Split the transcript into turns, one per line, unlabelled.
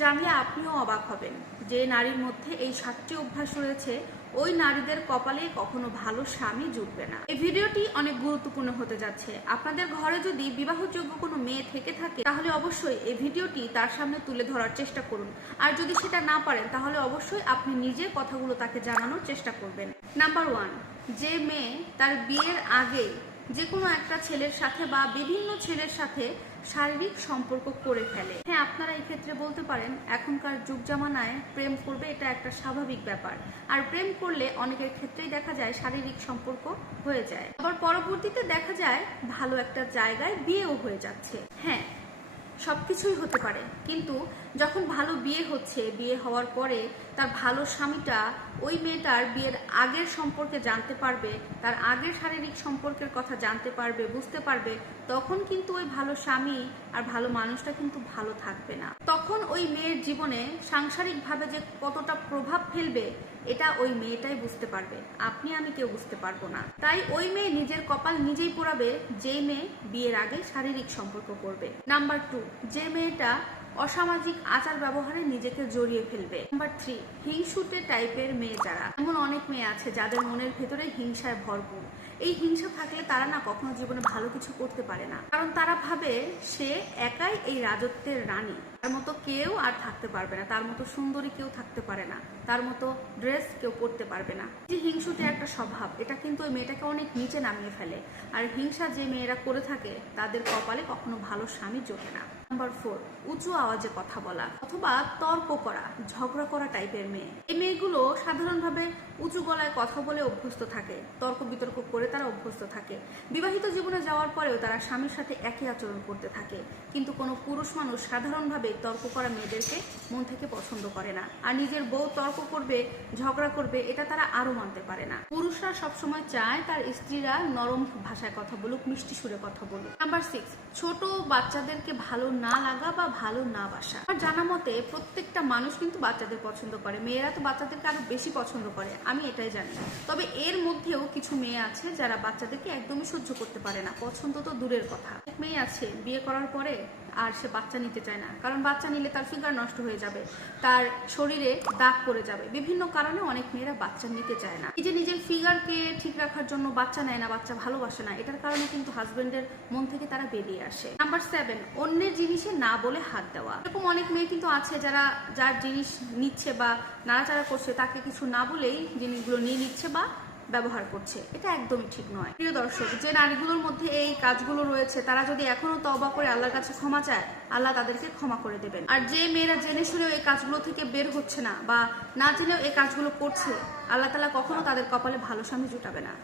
জানলে আপনিও অবাক হবেন যে নারীর মধ্যে এই সাতটি অভ্যাস রয়েছে। ওই নারীদের কপালে কখনো ভালো স্বামী জুটবে না। এই ভিডিওটি অনেক গুরুত্বপূর্ণ হতে যাচ্ছে। আপনাদের ঘরে যদি বিবাহযোগ্য কোনো মেয়ে থেকে থাকে, তাহলে অবশ্যই এই ভিডিওটি তার সামনে তুলে ধরার চেষ্টা করুন। আর যদি সেটা না পারেন, তাহলে অবশ্যই আপনি নিজে কথাগুলো তাকে জানানোর চেষ্টা করবেন। নাম্বার ওয়ান যে মেয়ে তার বিয়ের আগে যে কোনো একটা ছেলের সাথে বা বিভিন্ন ছেলের সাথে শারীরিক সম্পর্ক করে ফেলে। হ্যাঁ আপনারা এই ক্ষেত্রে বলতে পারেন, এখনকার যুগ জামানায় প্রেম করবে এটা একটা স্বাভাবিক ব্যাপার। আর প্রেম করলে অনেকের ক্ষেত্রেই দেখা যায় শারীরিক সম্পর্ক হয়ে যায়। আবার পরবর্তীতে দেখা যায় ভালো একটা জায়গায় বিয়েও হয়ে যাচ্ছে। হ্যাঁ সবকিছুই হতে পারে। কিন্তু যখন ভালো বিয়ে হচ্ছে, বিয়ে হওয়ার পরে তার ভালো স্বামীটা ওই মেয়েটার বিয়ের আগের সম্পর্কে জানতে পারবে, তার আগের শারীরিক সম্পর্কের কথা জানতে পারবে, বুঝতে পারবে, তখন কিন্তু ওই ভালো স্বামী আর ভালো মানুষটা কিন্তু ভালো থাকবে না। তখন ওই মেয়ের জীবনে সাংসারিকভাবে যে কতটা প্রভাব ফেলবে, এটা ওই মেয়েটাই বুঝতে পারবে। আপনি, আমি কেউ বুঝতে পারব না। তাই ওই মেয়ে নিজের কপাল নিজেই পোড়াবে, যেই মেয়ে বিয়ের আগে শারীরিক সম্পর্ক করবে। নাম্বার টু যে মেয়েটা অসামাজিক আচার ব্যবহারে নিজেকে জড়িয়ে ফেলবে। নাম্বার থ্রি হিংসুটে টাইপের মেয়ে যারা। এমন অনেক মেয়ে আছে যাদের মনের ভেতরে হিংসায় ভরপুর। এই হিংসা থাকলে তারা না কখনো জীবনে ভালো কিছু করতে পারে না। কারণ তারা ভাবে সে একাই এই রাজত্বের রানী। তার মতো কেউ আর থাকতে পারবে না। তার মতো সুন্দরী কেউ থাকতে পারে না। তার মতো ড্রেস কেউ পরতে পারবে না। যে হিংসুটে একটা স্বভাব, এটা কিন্তু ওই মেয়েটাকে অনেক নিচে নামিয়ে ফেলে। আর হিংসা যে মেয়েরা করে থাকে, তাদের কপালে কখনো ভালো স্বামী জোটে না। নাম্বার ফোর, উঁচু আওয়াজে কথা বলা অথবা তর্ক করা, ঝগড়া করা টাইপের মেয়ে। এই মেয়েগুলো সাধারণভাবে উঁচু গলায় কথা বলে অভ্যস্ত থাকে, তর্ক বিতর্ক করে তারা অভ্যস্ত থাকে। বিবাহিত জীবনে যাওয়ার পরেও তারা স্বামীর সাথে একই আচরণ করতে থাকে। কিন্তু কোনো পুরুষ মানুষ সাধারণভাবে তর্ক করা মেয়েদেরকে মন থেকে পছন্দ করে না। আর নিজের বউ তর্ক করবে, ঝগড়া করবে, এটা তারা আরও মানতে পারে না। পুরুষরা সবসময় চায় তার স্ত্রীরা নরম ভাষায় কথা বলুক, মিষ্টি সুরে কথা বলুক। নাম্বার সিক্স, ছোট বাচ্চাদেরকে ভালো না লাগা বা ভালো না বাসা। আমার জানা মতে প্রত্যেকটা মানুষ কিন্তু বাচ্চাদের পছন্দ করে। মেয়েরা তো বাচ্চাদেরকে আরও বেশি পছন্দ করে। আমি এটাই জানি। তবে এর মধ্যেও কিছু মেয়ে আছে যারা বাচ্চাদেরকে একদমই সহ্য করতে পারে না। পছন্দ তো দূরের কথা। মেয়ে আছে, বিয়ে করার পরে আর সে বাচ্চা নিতে চায় না। কারণ বাচ্চা নিলে তার ফিগার নষ্ট হয়ে যাবে, তার শরীরে দাগ পড়ে যাবে। বিভিন্ন কারণে অনেক মেয়েরা বাচ্চা নিতে চায় না। নিজে নিজের ফিগারকে ঠিক রাখার জন্য বাচ্চা নেয় না, বাচ্চা ভালোবাসে না, এটার কারণে কিন্তু হাজবেন্ডের মন থেকে তারা বেরিয়ে আসে। নাম্বার সেভেন অন্যের জিনিসে না বলে হাত দেওয়া। এরকম অনেক মেয়ে কিন্তু আছে যারা যার জিনিস নিচ্ছে বা নাড়াচাড়া করছে, তাকে কিছু না বলেই জিনিসগুলো নিয়ে নিচ্ছে বা ব্যবহার করছে। এটা একদমই ঠিক নয়। প্রিয় দর্শক, যে নারীগুলোর মধ্যে এই কাজগুলো রয়েছে, তারা যদি এখনও তবা করে আল্লাহর কাছে ক্ষমা চায়, আল্লাহ তাদেরকে ক্ষমা করে দেবেন। আর যে মেয়েরা জেনে শুনেও এই কাজগুলো থেকে বের হচ্ছে না, বা না জেনেও এই কাজগুলো করছে, আল্লাহ তালা কখনো তাদের কপালে ভালো স্বামী জুটাবে না।